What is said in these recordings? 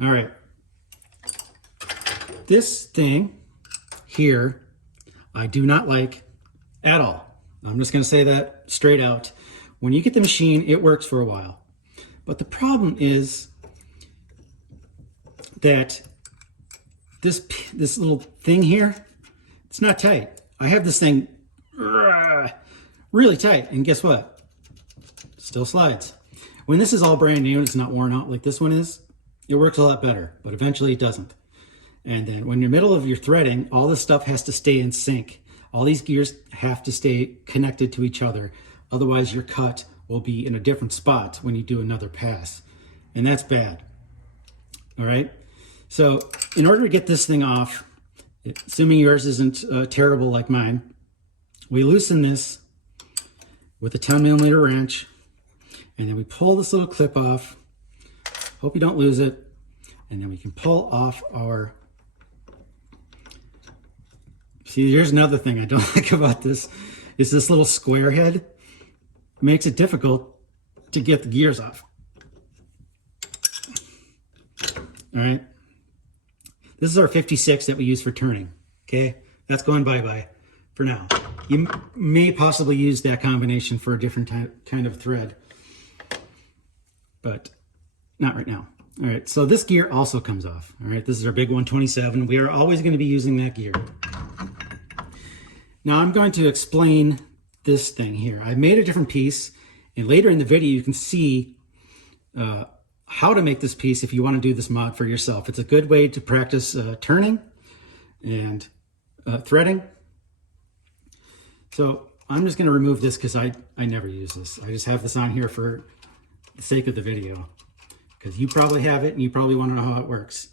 All right. This thing here, I do not like at all. I'm just going to say that straight out. When you get the machine, it works for a while. But the problem is that this little thing here, it's not tight. I have this thing really tight, and guess what? Still slides. When this is all brand new and it's not worn out like this one is, it works a lot better, but eventually it doesn't. And then when you're in the middle of your threading, all this stuff has to stay in sync. All these gears have to stay connected to each other. Otherwise your cut will be in a different spot when you do another pass. And that's bad. All right. So in order to get this thing off, assuming yours isn't terrible like mine, we loosen this with a 10mm wrench, and then we pull this little clip off. Hope you don't lose it. And then we can pull off our... See, here's another thing I don't like about this, is this little square head. It makes it difficult to get the gears off. All right. This is our 56 that we use for turning. Okay, that's going bye-bye for now. You may possibly use that combination for a different kind of thread, but not right now. All right, so this gear also comes off. All right, this is our big 127. We are always going to be using that gear. Now I'm going to explain this thing here. I made a different piece, and later in the video you can see how to make this piece if you want to do this mod for yourself. It's a good way to practice turning and threading. So I'm just going to remove this because I never use this. I just have this on here for the sake of the video, because you probably have it and you probably want to know how it works.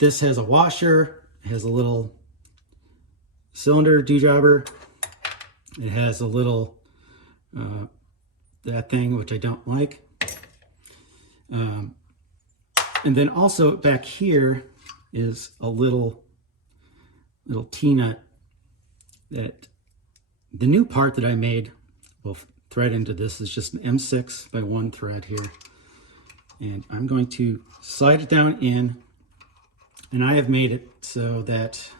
This has a washer, it has a little cylinder dewdrobber, it has a little that thing, which I don't like. And then also back here is a little T-nut that the new part that I made will thread into. This is just an M6 by 1 thread here. And I'm going to slide it down in, and I have made it so that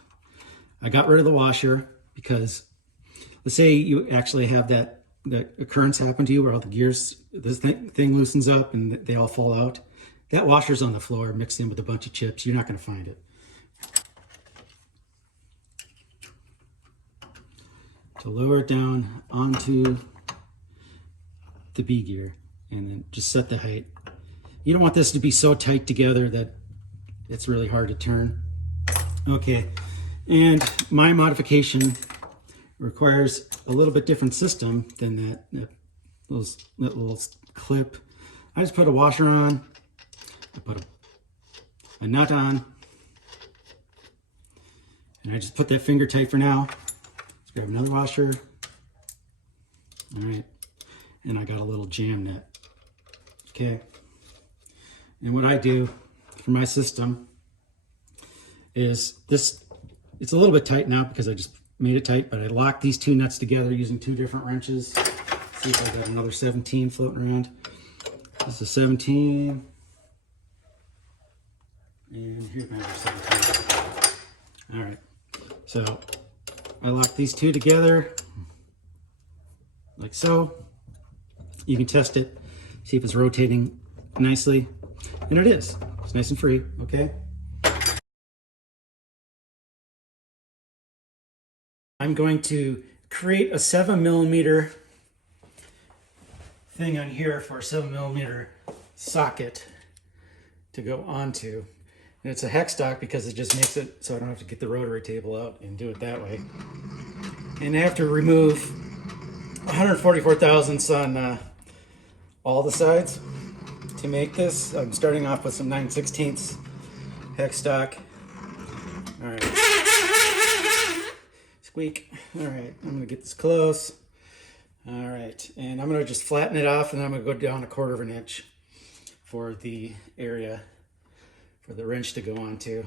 I got rid of the washer, because let's say you actually have that occurrence happen to you where all the gears, this thing loosens up and they all fall out. That washer's on the floor mixed in with a bunch of chips. You're not going to find it. To lower it down onto the B gear, and then just set the height. You don't want this to be so tight together that it's really hard to turn. Okay, and my modification requires a little bit different system than that little clip. I just put a washer on, I put a nut on, and I just put that finger tight for now. Let's grab another washer. All right, and I got a little jam nut. Okay, and what I do for my system is this, it's a little bit tight now because I just made it tight, but I locked these two nuts together using 2 different wrenches. Let's see if I got another 17 floating around. This is 17. And here's my other 17. All right, so I lock these two together like so. You can test it, see if it's rotating nicely, and it is. It's nice and free, okay? I'm going to create a 7mm thing on here for a 7mm socket to go onto. And it's a hex stock because it just makes it so I don't have to get the rotary table out and do it that way. And I have to remove 144 thousandths on all the sides to make this. I'm starting off with some 9/16 hex stock. All right. Squeak. All right, I'm gonna get this close. All right, and I'm gonna just flatten it off, and then I'm gonna go down 1/4 of an inch for the area for the wrench to go onto.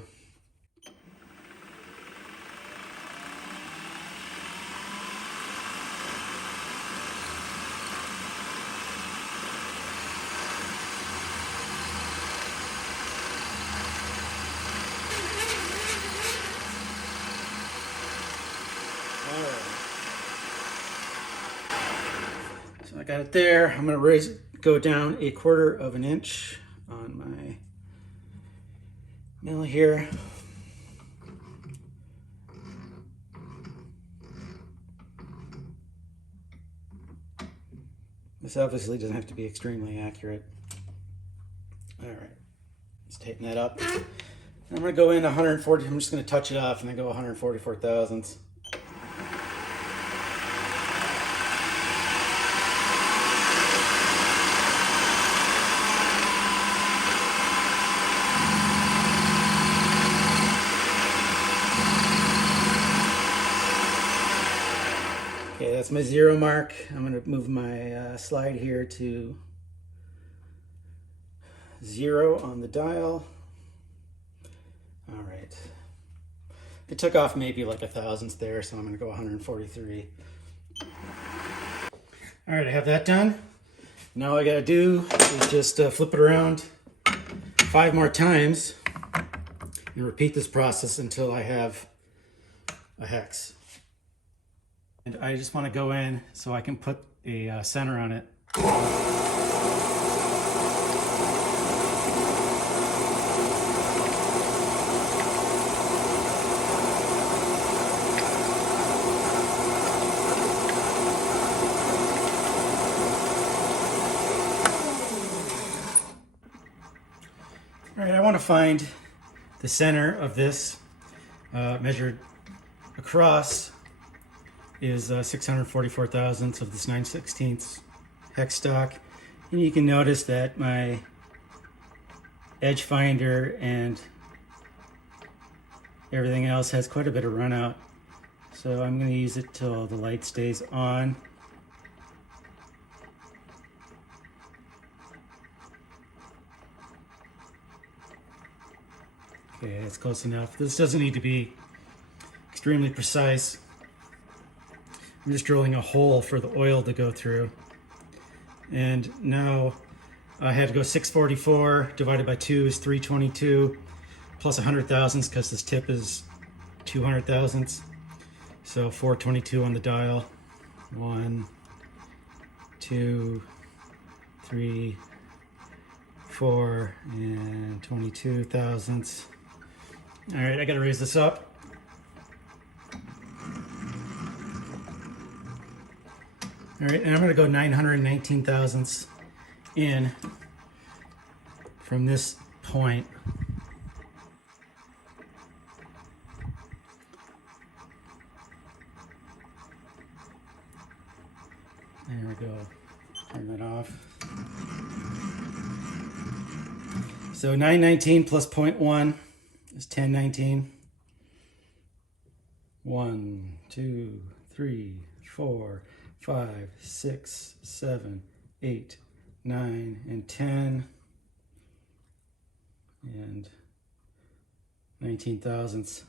I got it there. I'm going to go down 1/4 of an inch on my mill here. This obviously doesn't have to be extremely accurate. All right, let's tighten that up. I'm going to go in 140. I'm just going to touch it off and then go 144 thousandths. Okay, that's my 0 mark. I'm going to move my slide here to 0 on the dial. All right. It took off maybe like 1/1000th there, so I'm going to go 143. All right, I have that done. Now all I got to do is just flip it around 5 more times and repeat this process until I have a hex. And I just want to go in so I can put a center on it. All right, I want to find the center of this measured across is 644 thousandths of this 9/16 hex stock. And you can notice that my edge finder and everything else has quite a bit of run out. So I'm going to use it till the light stays on. Okay, that's close enough. This doesn't need to be extremely precise. I'm just drilling a hole for the oil to go through. And now I had to go 644 divided by 2 is 322 plus 100 thousandths because this tip is 200 thousandths. So 422 on the dial. 1, 2, 3, 4, and 22 thousandths. All right, I got to raise this up. All right, and I'm going to go 919 thousandths in from this point. There we go. Turn that off. So 919 plus 0.1 is 1019. 1, 2, 3, 4, 5, 6, 7, 8, 9, and 10, and 19 thousandths.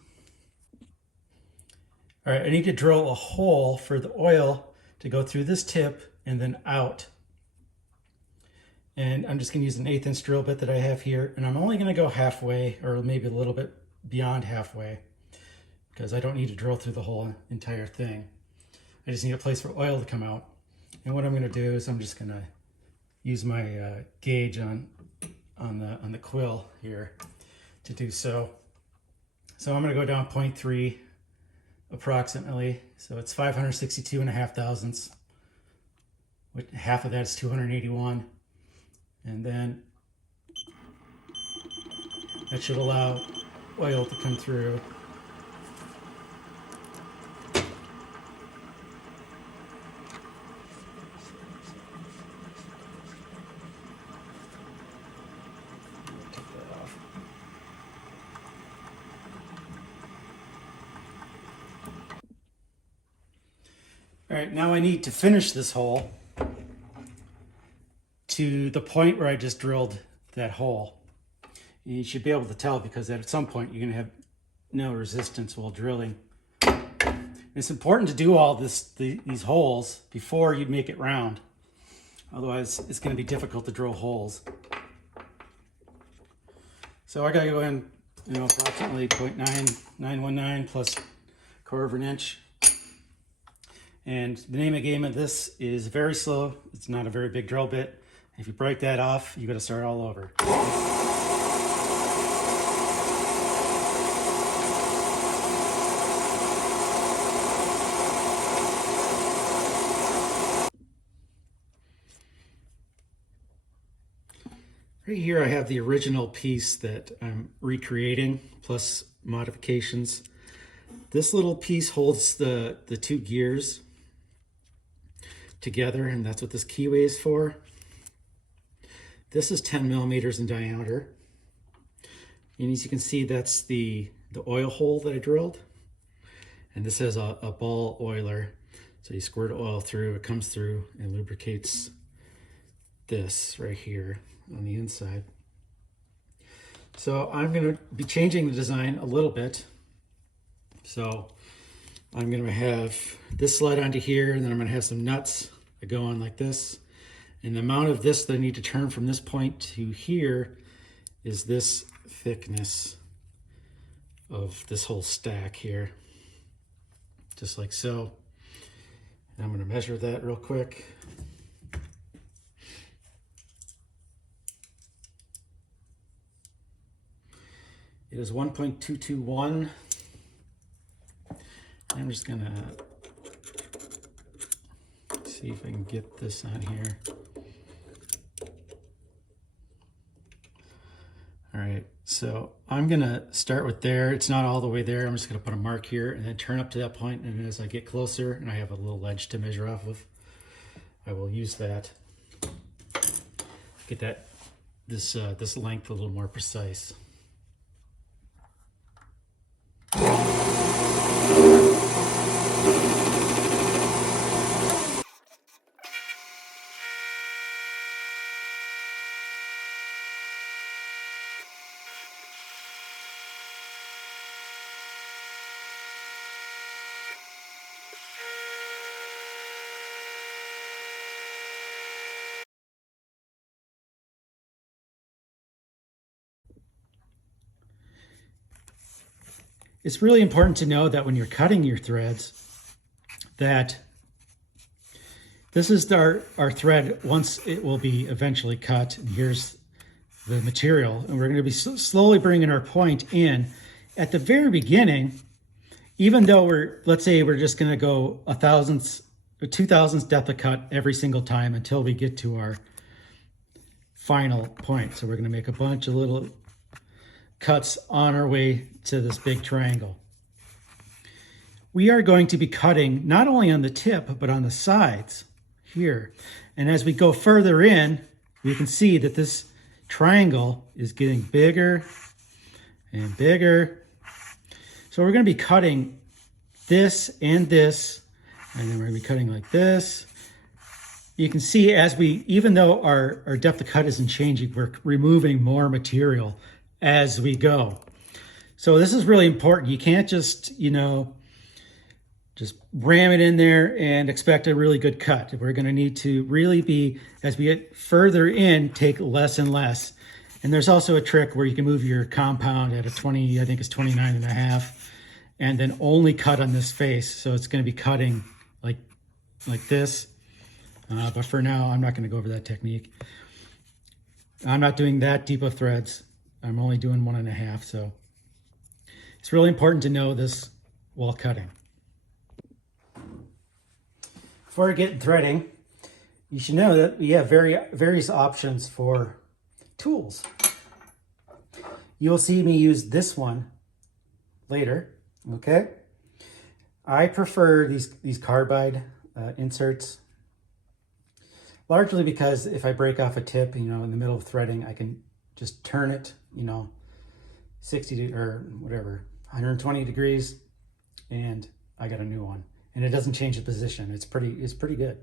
All right, I need to drill a hole for the oil to go through this tip and then out. And I'm just going to use an 1/8 inch drill bit that I have here, and I'm only going to go halfway, or maybe a little bit beyond halfway, because I don't need to drill through the whole entire thing. I just need a place for oil to come out. And what I'm going to do is I'm just going to use my gauge on the quill here to do so. So I'm going to go down 0.3 approximately. So it's 562.5 thousandths. Half of that is 281. And then that should allow oil to come through. All right, now I need to finish this hole to the point where I just drilled that hole. And you should be able to tell because at some point you're going to have no resistance while drilling. It's important to do all these holes before you make it round. Otherwise, it's going to be difficult to drill holes. So I got to go in, approximately 0.919 plus 1/4 of an inch. And the name of the game of this is very slow. It's not a very big drill bit. If you break that off, you got to start all over. Right here I have the original piece that I'm recreating, plus modifications. This little piece holds the two gears together, and that's what this keyway is for. This is 10 millimeters in diameter. And as you can see, that's the oil hole that I drilled. And this has a ball oiler. So you squirt oil through, it comes through and lubricates this right here on the inside. So I'm going to be changing the design a little bit. So I'm going to have this slide onto here, and then I'm going to have some nuts that go on like this. And the amount of this that I need to turn from this point to here is this thickness of this whole stack here, just like so. And I'm going to measure that real quick. It is 1.221. I'm just gonna see if I can get this on here. All right, so I'm gonna start with there. It's not all the way there. I'm just gonna put a mark here and then turn up to that point, and as I get closer and I have a little ledge to measure off of, I will use that. Get this length a little more precise. It's really important to know that when you're cutting your threads, that this is our thread once it will be eventually cut. And here's the material. And we're going to be slowly bringing our point in. At the very beginning, even though let's say we're just going to go 2,000ths depth of cut every single time until we get to our final point. So we're going to make a bunch of little cuts on our way to this big triangle. We are going to be cutting not only on the tip, but on the sides here. And as we go further in, you can see that this triangle is getting bigger and bigger. So we're going to be cutting this, and then we're going to be cutting like this. You can see even though our depth of cut isn't changing, we're removing more material as we go. So this is really important. You can't just ram it in there and expect a really good cut. We're going to need to really be, as we get further in, take less and less. And there's also a trick where you can move your compound at a 20, I think it's 29.5, and then only cut on this face. So it's going to be cutting like this. But for now, I'm not going to go over that technique. I'm not doing that deep of threads. I'm only doing 1.5, so it's really important to know this while cutting. Before I get threading, you should know that we have various options for tools. You'll see me use this one later, okay? I prefer these carbide inserts, largely because if I break off a tip, in the middle of threading, I can just turn it, 60 or whatever, 120 degrees, and I got a new one. And it doesn't change the position. It's pretty good.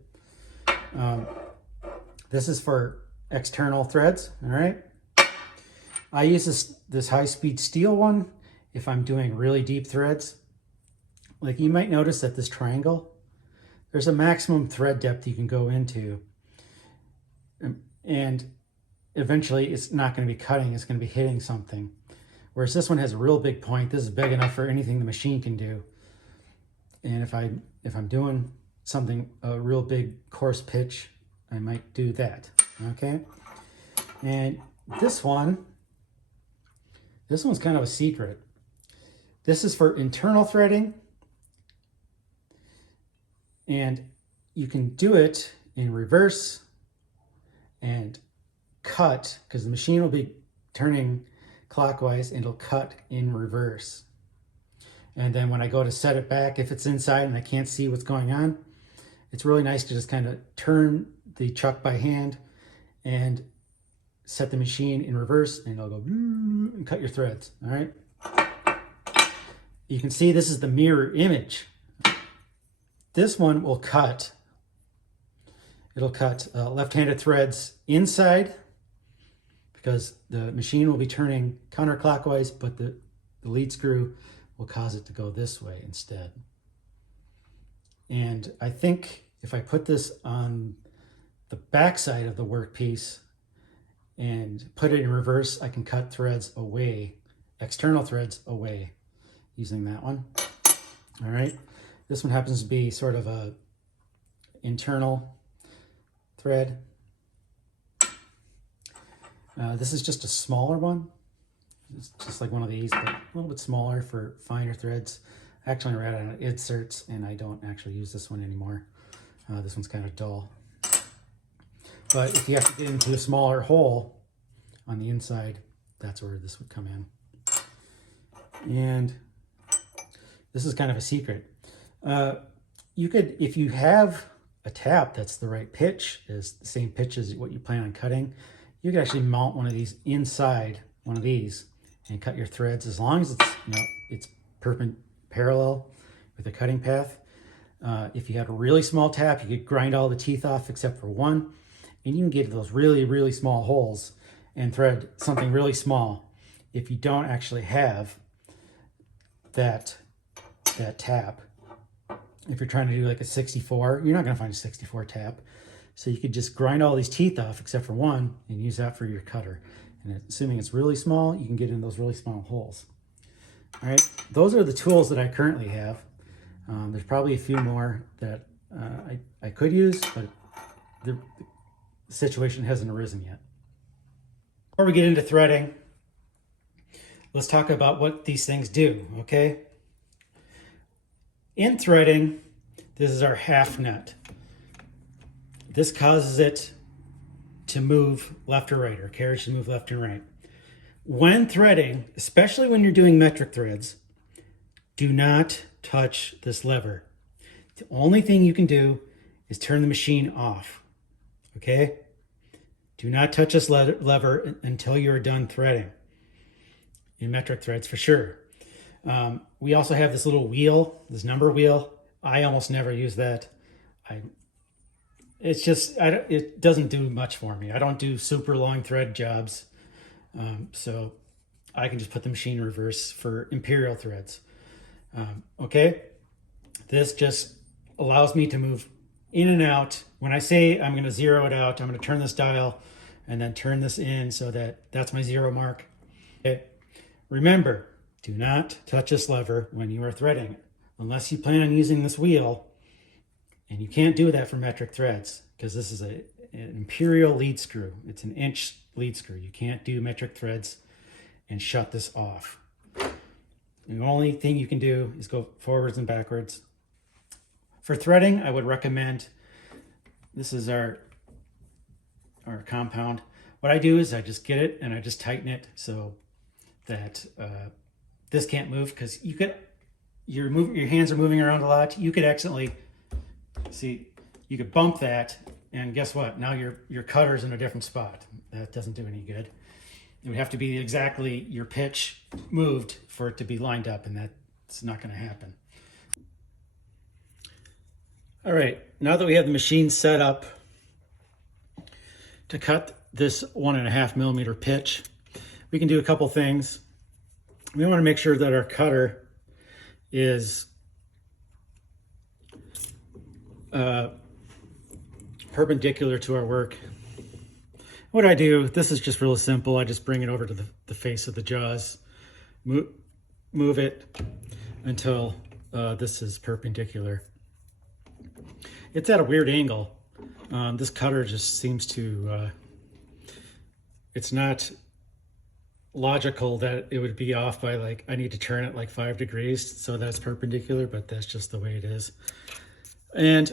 This is for external threads, all right? I use this high-speed steel one if I'm doing really deep threads. Like you might notice that this triangle, there's a maximum thread depth you can go into. And eventually it's not going to be cutting, it's going to be hitting something. Whereas this one has a real big point. This is big enough for anything the machine can do. And if I'm doing something, a real big coarse pitch, I might do that, okay? And this one's kind of a secret. This is for internal threading, and you can do it in reverse and cut, because the machine will be turning clockwise and it'll cut in reverse. And then when I go to set it back, if it's inside and I can't see what's going on, it's really nice to just kind of turn the chuck by hand and set the machine in reverse, and it'll go and cut your threads. All right. You can see this is the mirror image. This one will cut. It'll cut left-handed threads inside, because the machine will be turning counterclockwise, but the lead screw will cause it to go this way instead. And I think if I put this on the back side of the workpiece and put it in reverse, I can cut threads away, external threads away, using that one. All right. This one happens to be sort of a internal thread. This is just a smaller one. It's just like one of these, but a little bit smaller for finer threads. I actually ran out of inserts, and I don't actually use this one anymore. This one's kind of dull. But if you have to get into a smaller hole on the inside, that's where this would come in. And this is kind of a secret. You could, if you have a tap that's the right pitch, is the same pitch as what you plan on cutting, you could actually mount one of these inside one of these and cut your threads, as long as it's, you know, it's parallel with the cutting path. If you had a really small tap, you could grind all the teeth off except for one, and you can get those really, really small holes and thread something really small. If you don't actually have that tap, if you're trying to do like a 64, you're not going to find a 64 tap. So you could just grind all these teeth off except for one and use that for your cutter. And assuming it's really small, you can get in those really small holes. All right, those are the tools that I currently have. There's probably a few more that I could use, but the situation hasn't arisen yet. Before we get into threading, let's talk about what these things do, okay? In threading, this is our half nut. This causes it to move left or right, or carriage to move left and right. When threading, especially when you're doing metric threads, do not touch this lever. The only thing you can do is turn the machine off, okay? Do not touch this lever until you're done threading. In metric threads, for sure. We also have this little wheel, this number wheel. I almost never use that. It doesn't do much for me. I don't do super long thread jobs. So I can just put the machine in reverse for imperial threads. Okay. This just allows me to move in and out. When I say I'm going to zero it out, I'm going to turn this dial and then turn this in so that that's my zero mark. Okay. Remember, do not touch this lever when you are threading, unless you plan on using this wheel. And you can't do that for metric threads, because this is an imperial lead screw. It's an inch lead screw. You can't do metric threads and shut this off. And the only thing you can do is go forwards and backwards. For threading, I would recommend, this is our compound. What I do is I just get it and I just tighten it so that this can't move, because your hands are moving around a lot. You could accidentally, see, you could bump that, and guess what? Now your cutter's in a different spot. That doesn't do any good. It would have to be exactly your pitch moved for it to be lined up, and that's not going to happen. All right, now that we have the machine set up to cut this 1.5 millimeter pitch, we can do a couple things. We want to make sure that our cutter is perpendicular to our work. What I do, this is just real simple. I just bring it over to the face of the jaws, move it until this is perpendicular. it's at a weird angle. This cutter just seems to, it's not logical that it would be off by like, I need to turn it like 5 degrees so that's perpendicular, but that's just the way it is. And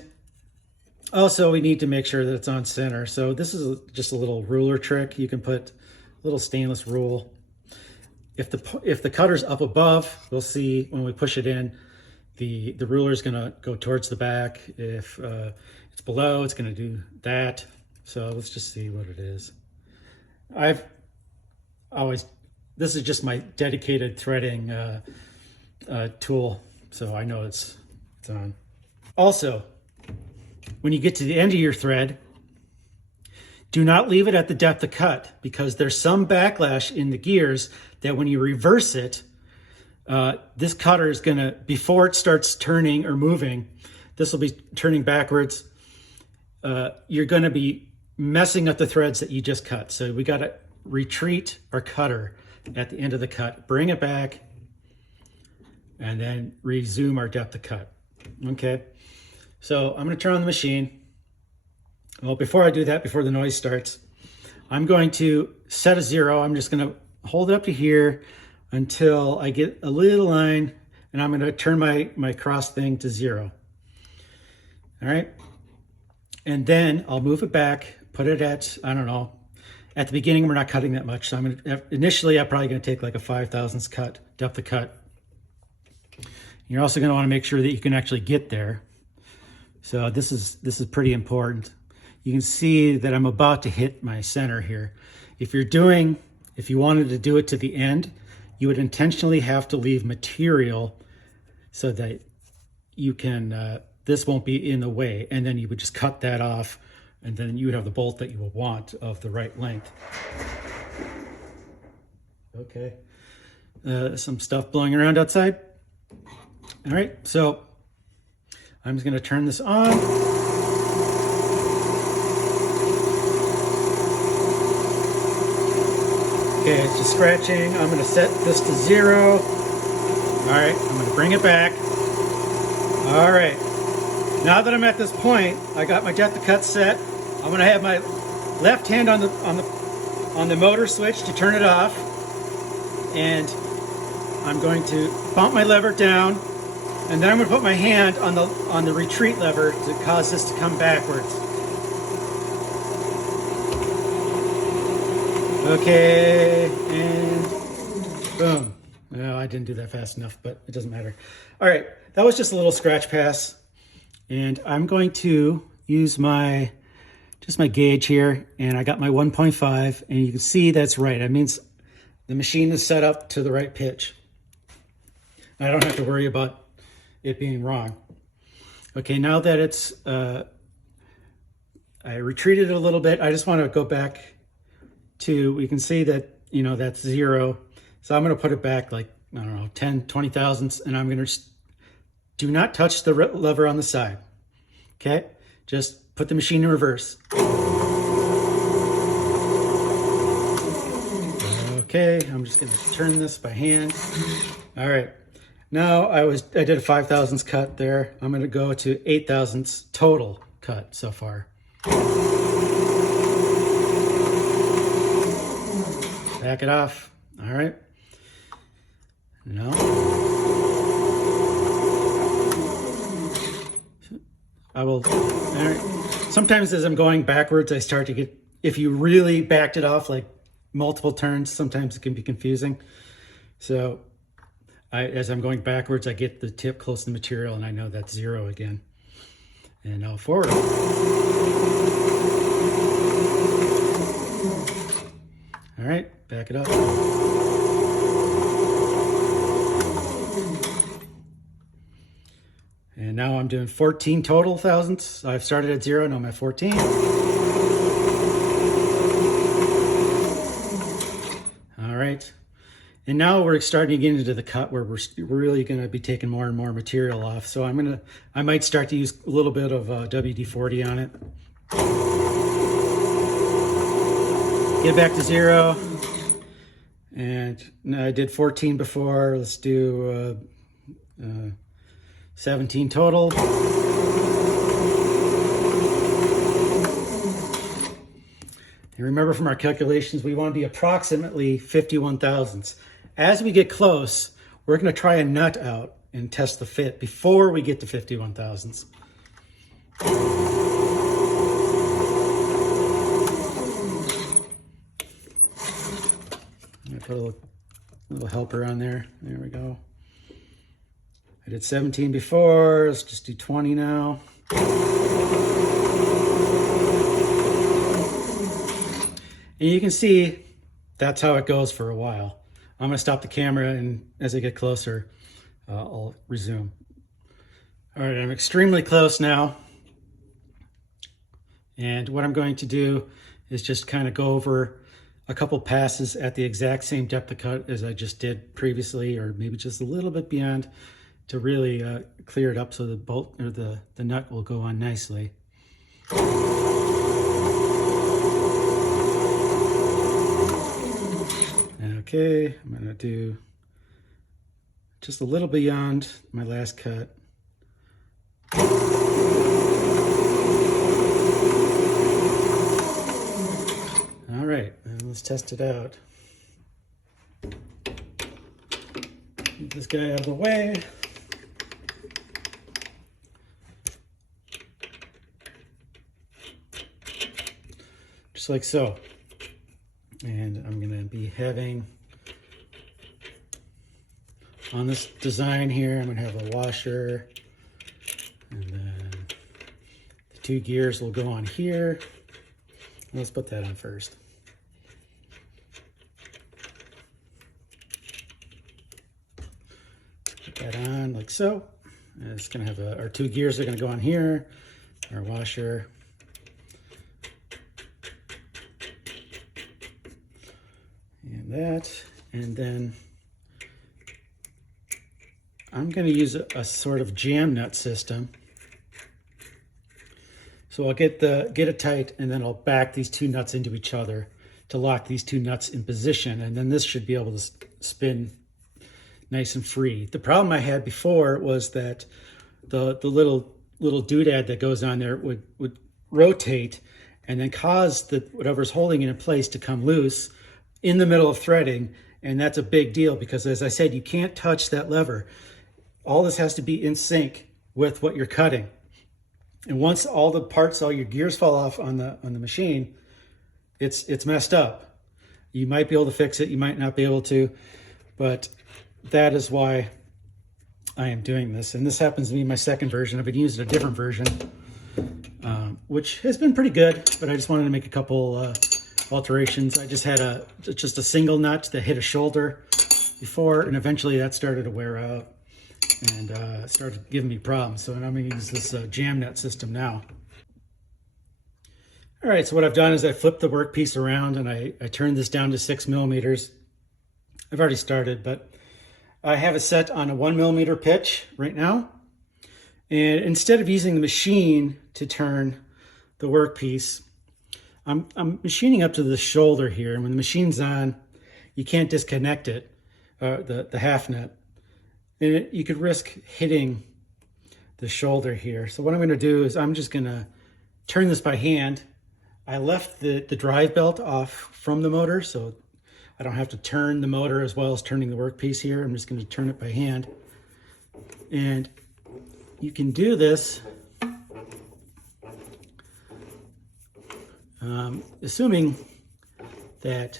also we need to make sure that it's on center. So this is just a little ruler trick. You can put a little stainless rule. If the cutter's up above, we'll see when we push it in, the ruler is gonna go towards the back. If it's below, it's gonna do that. So let's just see what it is. This is just my dedicated threading tool, so I know it's on. Also, when you get to the end of your thread, do not leave it at the depth of cut, because there's some backlash in the gears that when you reverse it, this cutter is gonna, before it starts turning or moving, this will be turning backwards. You're gonna be messing up the threads that you just cut. So we gotta retreat our cutter at the end of the cut, bring it back, and then resume our depth of cut. Okay, so I'm gonna turn on the machine. Well, before I do that, before the noise starts, I'm going to set a 0. I'm just gonna hold it up to here until I get a little line, and I'm gonna turn my cross thing to 0. All right, and then I'll move it back, put it at, I don't know, at the beginning we're not cutting that much, so initially I'm probably gonna take like a 5/1000 cut, depth of cut. You're also gonna wanna make sure that you can actually get there. So this is pretty important. You can see that I'm about to hit my center here. If you wanted to do it to the end, you would intentionally have to leave material so that you can, this won't be in the way, and then you would just cut that off, and then you would have the bolt that you would want of the right length. Okay, some stuff blowing around outside. All right, so I'm just gonna turn this on. Okay, it's just scratching. I'm gonna set this to 0. All right, I'm gonna bring it back. All right, now that I'm at this point, I got my depth of cut set. I'm gonna have my left hand on the motor switch to turn it off, and I'm going to bump my lever down, and then I'm gonna put my hand on the retreat lever to cause this to come backwards. Okay, and boom. No, I didn't do that fast enough, but it doesn't matter. All right, that was just a little scratch pass. And I'm going to use just my gauge here, and I got my 1.5, and you can see that's right. That means the machine is set up to the right pitch. I don't have to worry about it being wrong. Okay, now that it's, I retreated a little bit, I just want to go back to, we can see that, that's 0. So I'm going to put it back like, I don't know, 10, 20 thousandths, and I'm going to just, do not touch the lever on the side. Okay, just put the machine in reverse. Okay, I'm just going to turn this by hand. All right, now I did a 5 thousandths cut there. I'm going to go to 8 thousandths total cut so far. Back it off. All right. No. I will. All right. Sometimes as I'm going backwards, I start to get, if you really backed it off like multiple turns, sometimes it can be confusing. So as I'm going backwards, I get the tip close to the material, and I know that's 0 again. And now forward. All right, back it up. And now I'm doing 14 total thousandths. I've started at 0, now I'm at 14. All right. And now we're starting to get into the cut where we're really going to be taking more and more material off. So I might start to use a little bit of WD-40 on it. Get back to 0. And I did 14 before. Let's do 17 total. And remember from our calculations, we want to be approximately 51 thousandths. As we get close, we're going to try a nut out and test the fit before we get to 51 thousandths. I'm going to put a little helper on there. There we go. I did 17 before. Let's just do 20 now. And you can see that's how it goes for a while. I'm going to stop the camera, and as I get closer, I'll resume. All right, I'm extremely close now. And what I'm going to do is just kind of go over a couple passes at the exact same depth of cut as I just did previously, or maybe just a little bit beyond, to really clear it up so the bolt or the nut will go on nicely. Okay, I'm going to do just a little beyond my last cut. All right, let's test it out. Get this guy out of the way. Just like so. And I'm going to be having, on this design here, I'm going to have a washer, and then the two gears will go on here. Let's put that on first. Put that on like so. And it's going to have our two gears are going to go on here, our washer. And that, and then I'm going to use a sort of jam nut system. So I'll get it tight, and then I'll back these two nuts into each other to lock these two nuts in position, and then this should be able to spin nice and free. The problem I had before was that the little doodad that goes on there would rotate and then cause whatever's holding it in place to come loose in the middle of threading, and that's a big deal because, as I said, you can't touch that lever. All this has to be in sync with what you're cutting. And once all the parts, all your gears fall off on the machine, it's messed up. You might be able to fix it, you might not be able to, but that is why I am doing this. And this happens to be my second version. I've been using a different version, which has been pretty good, but I just wanted to make a couple alterations. I just had just a single nut that hit a shoulder before, and eventually that started to wear out and started giving me problems. So I'm going to use this jam nut system now. All right, so what I've done is I flipped the workpiece around and I turned this down to 6 millimeters. I've already started, but I have it set on a 1 millimeter pitch right now. And instead of using the machine to turn the workpiece, I'm machining up to the shoulder here, and when the machine's on, you can't disconnect it, the half nut. And you could risk hitting the shoulder here. So what I'm going to do is I'm just going to turn this by hand. I left the drive belt off from the motor, so I don't have to turn the motor as well as turning the workpiece here. I'm just going to turn it by hand. And you can do this assuming that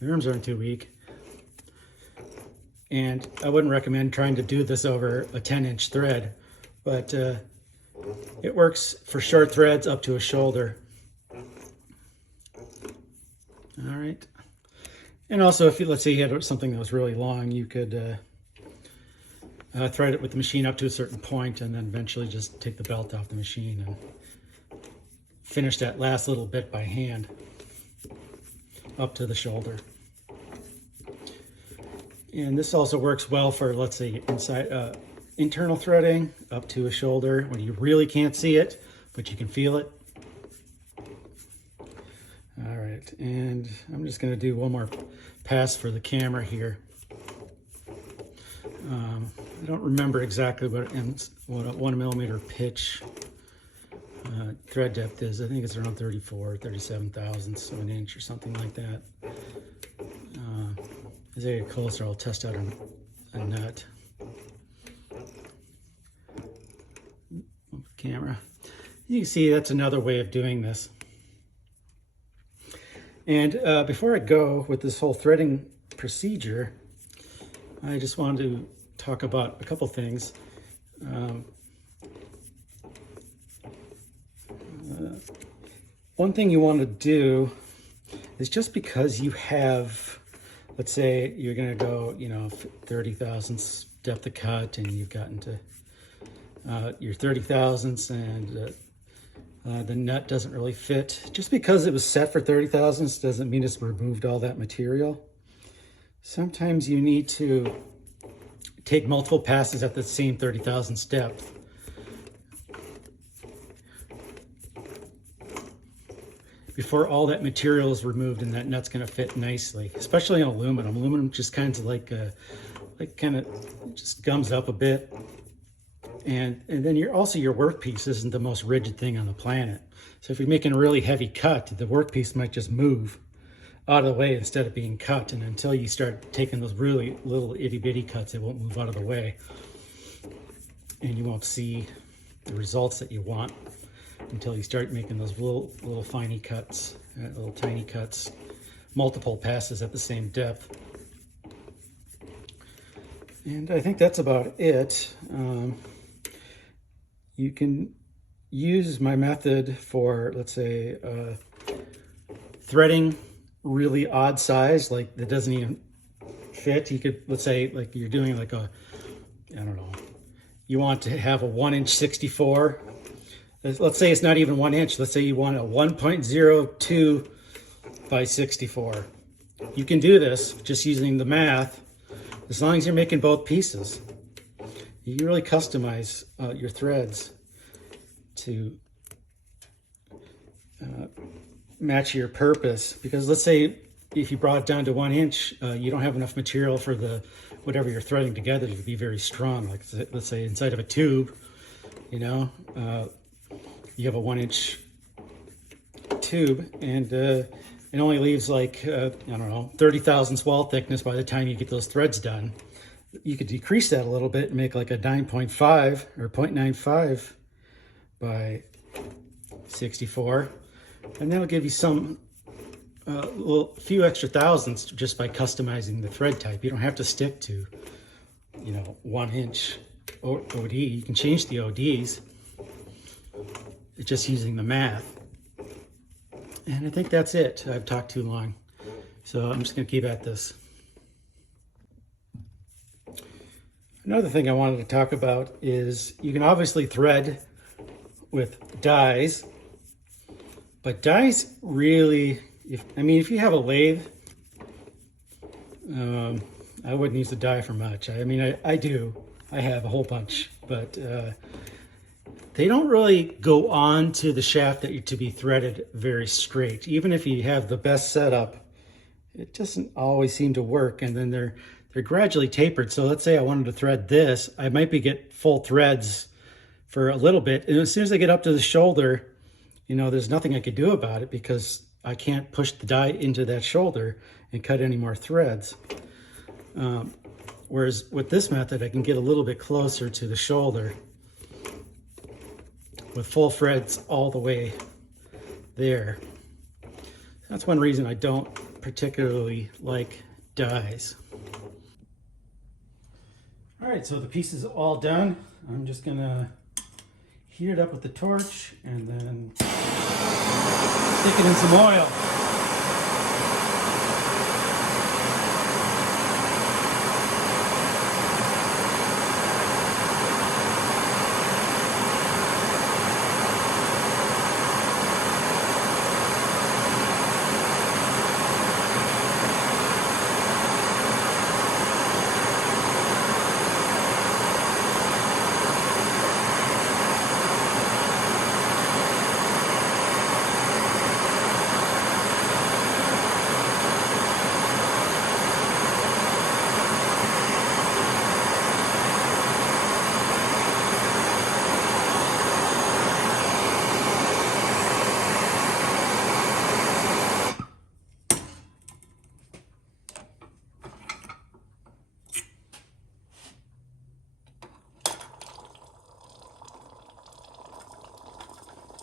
your arms aren't too weak. And I wouldn't recommend trying to do this over a 10-inch thread, but it works for short threads up to a shoulder. All right. And also, if you, let's say you had something that was really long, you could thread it with the machine up to a certain point and then eventually just take the belt off the machine and finish that last little bit by hand up to the shoulder. And this also works well for, let's say, inside internal threading up to a shoulder when you really can't see it, but you can feel it. All right, and I'm just going to do one more pass for the camera here. I don't remember exactly what a 1 millimeter pitch thread depth is. I think it's around 37 thousandths of an inch or something like that. As I get closer, I'll test out a nut. Camera. You can see that's another way of doing this. And before I go with this whole threading procedure, I just wanted to talk about a couple things. One thing you want to do is, just because you have, let's say you're going to go, 30 thousandths depth of cut, and you've gotten to your 30 thousandths, and the nut doesn't really fit. Just because it was set for 30 thousandths doesn't mean it's removed all that material. Sometimes you need to take multiple passes at the same 30 thousandths depth. Before all that material is removed, and that nut's going to fit nicely, especially on aluminum. Aluminum just kind of just gums up a bit. And then your workpiece isn't the most rigid thing on the planet. So if you're making a really heavy cut, the workpiece might just move out of the way instead of being cut. And until you start taking those really little itty bitty cuts, it won't move out of the way. And you won't see the results that you want until you start making those little tiny cuts, multiple passes at the same depth. And I think that's about it. You can use my method for, let's say, threading really odd size, like that doesn't even fit. You could, let's say, like you're doing like a, I don't know, you want to have a 1" 64. Let's say it's not even 1 inch. Let's say you want a 1.02 by 64. You can do this just using the math, as long as you're making both pieces. You can really customize your threads to match your purpose. Because let's say if you brought it down to 1 inch, you don't have enough material for whatever you're threading together to be very strong. Like let's say inside of a tube, you have a 1 inch tube, and it only leaves like, I don't know, 30 thousandths wall thickness by the time you get those threads done. You could decrease that a little bit and make like a 9.5 or 0.95 by 64. And that'll give you some few extra thousandths just by customizing the thread type. You don't have to stick to, 1 inch OD. You can change the ODs. It's just using the math. And I think that's it. I've talked too long. So I'm just going to keep at this. Another thing I wanted to talk about is you can obviously thread with dies, but dies really, if you have a lathe, I wouldn't use the die for much. I do. I have a whole bunch, but they don't really go on to the shaft that you're to be threaded very straight. Even if you have the best setup, it doesn't always seem to work, and then they're gradually tapered. So let's say I wanted to thread this, I might get full threads for a little bit, and as soon as I get up to the shoulder, there's nothing I could do about it because I can't push the die into that shoulder and cut any more threads. Whereas with this method, I can get a little bit closer to the shoulder with full threads all the way there. That's one reason I don't particularly like dies. All right, so the piece is all done. I'm just gonna heat it up with the torch and then stick it in some oil.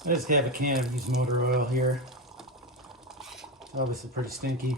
I just have a can of used motor oil here. Obviously pretty stinky.